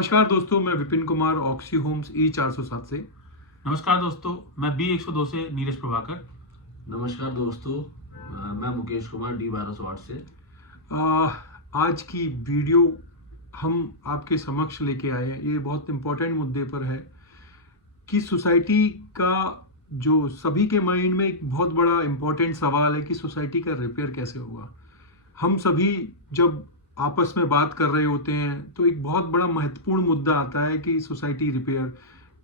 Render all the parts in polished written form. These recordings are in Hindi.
नमस्कार दोस्तों, मैं Vipin Kumar oxy Holmes E407 से। नमस्कार दोस्तों, मैं B102 से नीरज प्रभाकर। नमस्कार दोस्तों, मैं मुकेश कुमार D1208 से। आज की वीडियो हम आपके समक्ष लेके आए हैं। ये बहुत इम्पोर्टेंट मुद्दे पर है कि सोसाइटी का जो सभी के माइंड में एक बहुत बड़ा इम्पोर्टेंट सवाल है कि सोसाइटी का रिपेयर कैसे होगा। हम सभी जब आपस में बात कर रहे होते हैं तो एक बहुत बड़ा महत्वपूर्ण मुद्दा आता है कि सोसाइटी रिपेयर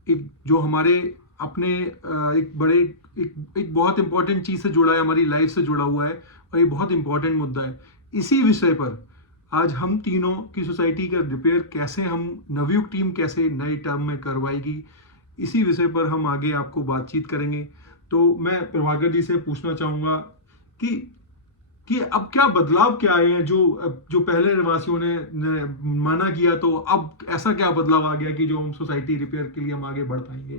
एक जो हमारे अपने एक बहुत इंपॉर्टेंट चीज़ से जुड़ा है, हमारी लाइफ से जुड़ा हुआ है और ये बहुत इंपॉर्टेंट मुद्दा है। इसी विषय पर आज हम तीनों की सोसाइटी का रिपेयर कैसे, हम नवयुग टीम कैसे नई टर्म में करवाएगी, इसी विषय पर हम आगे आपको बातचीत करेंगे। तो मैं प्रभाकर जी से पूछना चाहूँगा कि अब क्या बदलाव क्या आए हैं जो पहले निवासियों ने माना किया, तो अब ऐसा क्या बदलाव आ गया कि जो हम सोसाइटी रिपेयर के लिए हम आगे बढ़ पाएंगे।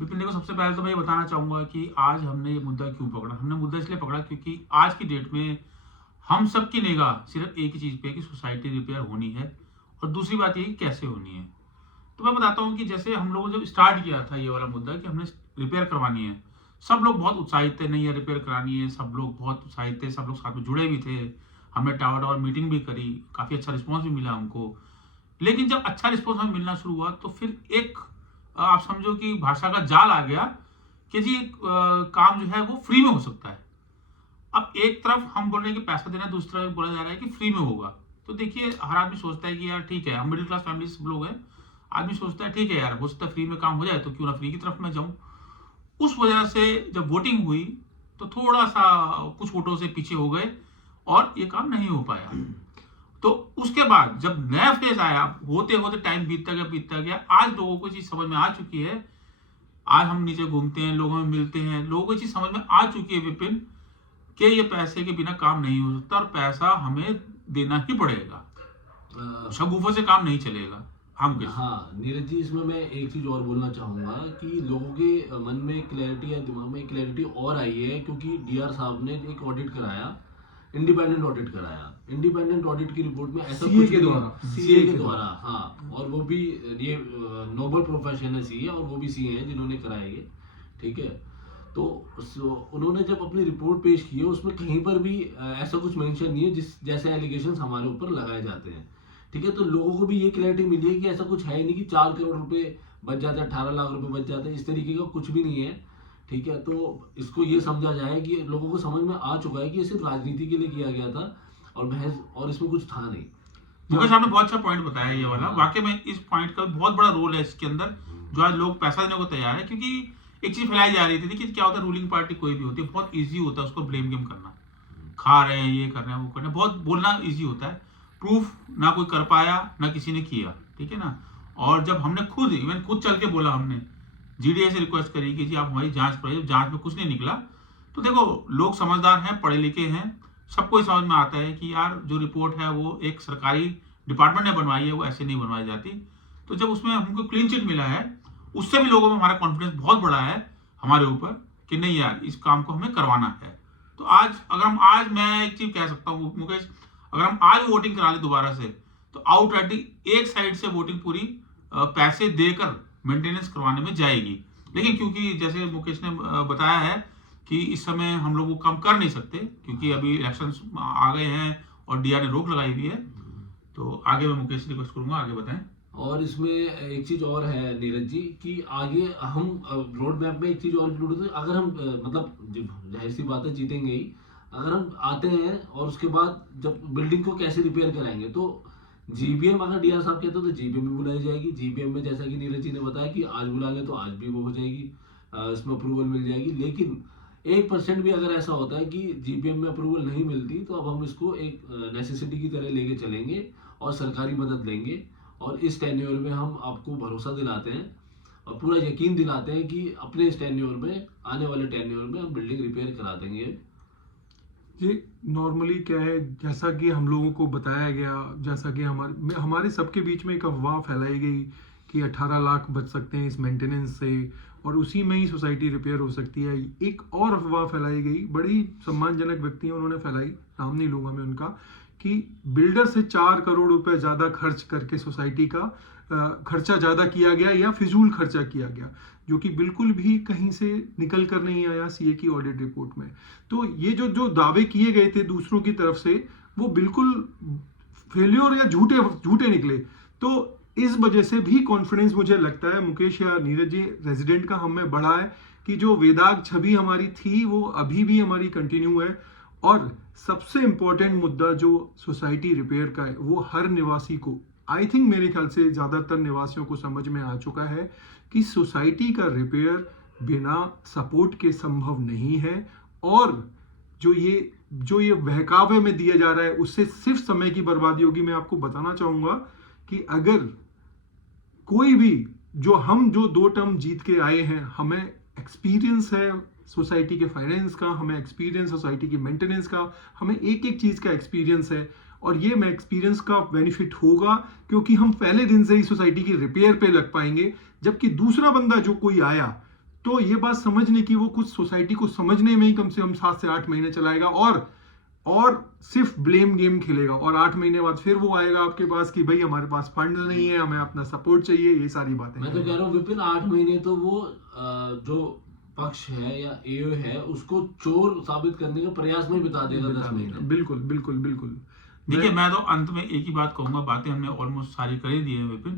विपिन, देखो, सबसे पहले तो मैं ये बताना चाहूंगा कि आज हमने ये मुद्दा क्यों पकड़ा। हमने मुद्दा इसलिए पकड़ा क्योंकि आज की डेट में हम सबकी निगाह सिर्फ एक ही चीज पे है कि सोसाइटी रिपेयर होनी है, और दूसरी बात ये कि कैसे होनी है। तो मैं बताता हूँ कि जैसे हम लोगों ने जब स्टार्ट किया था ये वाला मुद्दा कि हमने रिपेयर करवानी है, सब लोग बहुत उत्साहित थे, नहीं ये रिपेयर करानी है, सब लोग बहुत उत्साहित थे, सब लोग साथ में जुड़े भी थे। हमने टावर मीटिंग भी करी, काफ़ी अच्छा रिस्पॉन्स भी मिला हमको। लेकिन जब अच्छा रिस्पॉन्स हमें मिलना शुरू हुआ तो फिर एक आप समझो कि भाषा का जाल आ गया कि जी काम जो है वो फ्री में हो सकता है। अब एक तरफ हम बोल रहे हैं कि पैसा देना, दूसरी तरफ बोला जा रहा है कि फ्री में होगा। तो देखिए, हर आदमी सोचता है कि यार ठीक है, हम मिडिल क्लास फैमिली सब लोग हैं, आदमी सोचता है ठीक है यार, हो सकता है फ्री में काम हो जाए, तो क्यों ना फ्री की तरफ मैं जाऊं। उस वजह से जब वोटिंग हुई तो थोड़ा सा कुछ वोटों से पीछे हो गए और ये काम नहीं हो पाया। तो उसके बाद जब नया फेज आया, होते होते टाइम बीतता गया, आज लोगों को चीज समझ में आ चुकी है। आज हम नीचे घूमते हैं, लोगों में मिलते हैं, लोगों को चीज समझ में आ चुकी है विपिन कि ये पैसे के बिना काम नहीं हो सकता और पैसा हमें देना ही पड़ेगा, शगुफों से काम नहीं चलेगा। हम हाँ नीरज जी, इसमें मैं एक चीज़ और बोलना चाहूँगा कि लोगों के मन में क्लैरिटी या दिमाग में क्लैरिटी और आई है, क्योंकि डीआर साहब ने एक ऑडिट कराया, इंडिपेंडेंट ऑडिट कराया। इंडिपेंडेंट ऑडिट की रिपोर्ट में ऐसा सीए कुछ के द्वारा, सीए के द्वारा, हाँ, और वो भी ये नोबल प्रोफेशन है सीए, और वो भी सीए हैं जिन्होंने कराया ये, ठीक है। तो उन्होंने जब अपनी रिपोर्ट पेश की है, उसमें कहीं पर भी ऐसा कुछ मेंशन नहीं है जिस जैसे एलिगेशंस हमारे ऊपर लगाए जाते हैं, ठीक है। तो लोगों को भी ये क्लैरिटी मिली है कि ऐसा कुछ है ही नहीं कि 4 करोड़ रुपए बच जाते हैं, 18 लाख रुपए बच जाते हैं, इस तरीके का कुछ भी नहीं है, ठीक है। तो इसको ये समझा जाए कि लोगों को समझ में आ चुका है कि ये सिर्फ राजनीति के लिए किया गया था और महज, और इसमें कुछ था नहीं। मुकेश साहब ने बहुत अच्छा पॉइंट बताया ये वाला। वाकई में इस पॉइंट का बहुत बड़ा रोल है इसके अंदर, जो आज लोग पैसा देने को तैयार है। क्योंकि एक चीज फैलाई जा रही थी कि क्या होता है, रूलिंग पार्टी कोई भी होती है, बहुत इजी होता है उसको ब्लेम गेम करना, खा रहे हैं, ये कर रहे हैं, वो कर रहे हैं, बहुत बोलना इजी होता है। प्रूफ ना कोई कर पाया, ना किसी ने किया, ठीक है ना। और जब हमने खुद चल के बोला, हमने जीडीए से रिक्वेस्ट करी कि जी आप हमारी जांच कराइए, जांच में कुछ नहीं निकला। तो देखो, लोग समझदार हैं, पढ़े लिखे हैं, सबको समझ में आता है कि यार जो रिपोर्ट है वो एक सरकारी डिपार्टमेंट ने बनवाई है, वो ऐसे नहीं बनवाई जाती। तो जब उसमें हमको क्लीन चिट मिला है, उससे भी लोगों में हमारा कॉन्फिडेंस बहुत बड़ा है हमारे ऊपर कि नहीं यार, इस काम को हमें करवाना है। तो आज मैं एक चीज कह सकता हूँ मुकेश, अगर हम आज वोटिंग करा ले दोबारा से, तो आउटराइटिंग एक साइड से वोटिंग पूरी पैसे देकर मेंटेनेंस करवाने में जाएगी। लेकिन क्योंकि जैसे मुकेश ने बताया है कि इस समय हम लोग वो काम कर नहीं सकते क्योंकि अभी इलेक्शंस आ गए हैं और डीआर ने रोक लगाई हुई है। तो आगे मैं मुकेश से रिक्वेस्ट करूंगा, आगे बताएं। और इसमें एक चीज और है नीरज जी कि आगे हम रोड मैप में एक चीज और इंक्लूड होती है। अगर हम मतलब जाहिर सी बात है जीतेंगे ही, अगर हम आते हैं और उसके बाद जब बिल्डिंग को कैसे रिपेयर कराएंगे, तो जीबीएम अगर डीआर साहब कहते हो तो जीबीएम भी बुलाई जाएगी। जीबीएम में जैसा कि नीरज जी ने बताया कि आज बुला ले तो आज भी वो हो जाएगी, इसमें अप्रूवल मिल जाएगी। लेकिन 1% भी अगर ऐसा होता है कि जीबीएम में अप्रूवल नहीं मिलती, तो अब हम इसको एक नेसेसिटी की तरह लेके चलेंगे और सरकारी मदद लेंगे। और इस टेन्योर में हम आपको भरोसा दिलाते हैं और पूरा यकीन दिलाते हैं कि अपने इस टेन्योर में, आने वाले टेन्योर में हम बिल्डिंग रिपेयर करा देंगे। ये नॉर्मली क्या है, जैसा कि हम लोगों को बताया गया, जैसा कि हमारे सबके बीच में एक अफवाह फैलाई गई कि 18 लाख बच सकते हैं इस मेंटेनेंस से और उसी में ही सोसाइटी रिपेयर हो सकती है। एक और अफवाह फैलाई गई, बड़ी सम्मानजनक व्यक्ति उन्होंने फैलाई, नाम नहीं लूंगा मैं उनका, कि बिल्डर से 4 करोड़ रुपए ज्यादा खर्च करके सोसाइटी का खर्चा ज्यादा किया गया या फिजूल खर्चा किया गया, जो कि बिल्कुल भी कहीं से निकल कर नहीं आया सीए की ऑडिट रिपोर्ट में। तो ये जो जो दावे किए गए थे दूसरों की तरफ से, वो बिल्कुल फेल्योर या झूठे झूठे निकले। तो इस वजह से भी कॉन्फिडेंस मुझे लगता है मुकेश या नीरज जी, रेजिडेंट का हम में बढ़ा है कि जो वेदाग छवि हमारी थी वो अभी भी हमारी कंटिन्यू है। और सबसे इंपॉर्टेंट मुद्दा जो सोसाइटी रिपेयर का है, वो हर निवासी को, आई थिंक मेरे ख्याल से ज्यादातर निवासियों को समझ में आ चुका है कि सोसाइटी का रिपेयर बिना सपोर्ट के संभव नहीं है। और जो ये बहकावे में दिया जा रहा है उससे सिर्फ समय की बर्बादी होगी। मैं आपको बताना चाहूंगा कि अगर कोई भी जो 2 टर्म जीत के आए हैं, हमें एक्सपीरियंस है सोसाइटी के फाइनेंस का, हमें एक्सपीरियंस सोसाइटी की मेंटेनेंस का, हमें एक एक चीज का एक्सपीरियंस है। और ये मैं एक्सपीरियंस का बेनिफिट होगा क्योंकि हम पहले दिन से ही सोसाइटी की रिपेयर पे लग पाएंगे। जबकि दूसरा बंदा जो कोई आया, तो ये बात समझने की, वो कुछ सोसाइटी को समझने में ही कम से कम 7 से 8 महीने चलाएगा और सिर्फ ब्लेम गेम खेलेगा। और 8 महीने बाद फिर वो आएगा आपके पास कि भाई हमारे पास फंड नहीं है, हमें अपना सपोर्ट चाहिए, ये सारी बातें। मैं तो कह रहा हूँ विपिन, 8 महीने तो वो जो पक्ष है या एओ है उसको चोर साबित करने के प्रयास में बिता देगा 10 महीने। बिल्कुल बिल्कुल बिल्कुल। देखिए, मैं तो अंत में एक ही बात कहूंगा, बातें हमने ऑलमोस्ट सारी कर ही दी है विपिन।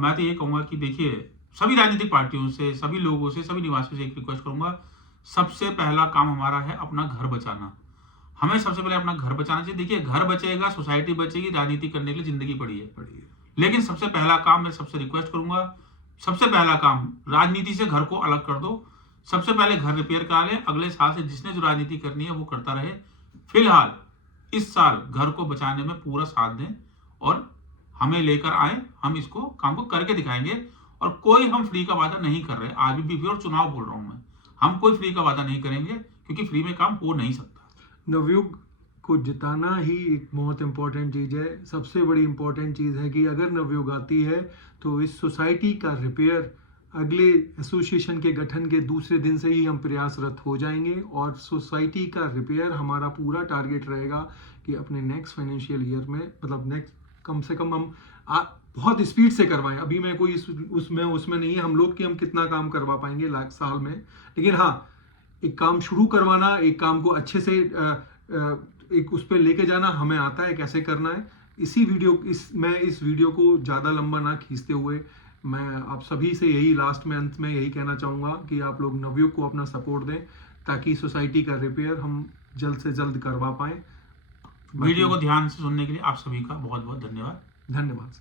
मैं तो ये कहूंगा कि देखिए, सभी राजनीतिक पार्टियों से, सभी लोगों से, सभी निवासियों से एक रिक्वेस्ट करूंगा, सबसे पहला काम हमारा है अपना घर बचाना। हमें सबसे पहले अपना घर बचाना चाहिए। देखिए, घर बचेगा, सोसाइटी बचेगी, राजनीति करने के लिए जिंदगी पड़ी है। लेकिन सबसे पहला काम, मैं सबसे रिक्वेस्ट करूंगा, सबसे पहला काम, राजनीति से घर को अलग कर दो। सबसे पहले घर रिपेयर करा ले, अगले साल से जिसने जो राजनीति करनी है वो करता रहे। फिलहाल इस साल घर को बचाने में पूरा साथ दें और हमें लेकर आए, हम इसको काम को करके दिखाएंगे। और कोई हम फ्री का वादा नहीं कर रहे, आज भी और चुनाव बोल रहा हूं मैं, हम कोई फ्री का वादा नहीं करेंगे क्योंकि फ्री में काम हो नहीं सकता। नवयुग को जिताना ही एक बहुत इंपॉर्टेंट चीज है। सबसे बड़ी इंपॉर्टेंट चीज है कि अगर नवयुग आती है तो इस सोसाइटी का रिपेयर अगले एसोसिएशन के गठन के दूसरे दिन से ही हम प्रयासरत हो जाएंगे। और सोसाइटी का रिपेयर हमारा पूरा टारगेट रहेगा कि अपने नेक्स्ट फाइनेंशियल ईयर में, मतलब नेक्स्ट, कम से कम हम बहुत स्पीड से करवाएं। अभी मैं कोई उसमें नहीं है हम लोग कि हम कितना काम करवा पाएंगे लाख साल में, लेकिन हाँ, एक काम शुरू करवाना, एक काम को अच्छे से एक उस पर लेके जाना हमें आता है कैसे करना है। मैं इस वीडियो को ज़्यादा लंबा ना खींचते हुए मैं आप सभी से यही लास्ट में, अंत में यही कहना चाहूँगा कि आप लोग नवयुग को अपना सपोर्ट दें ताकि सोसाइटी का रिपेयर हम जल्द से जल्द करवा पाएं। वीडियो को ध्यान से सुनने के लिए आप सभी का बहुत बहुत धन्यवाद। धन्यवाद।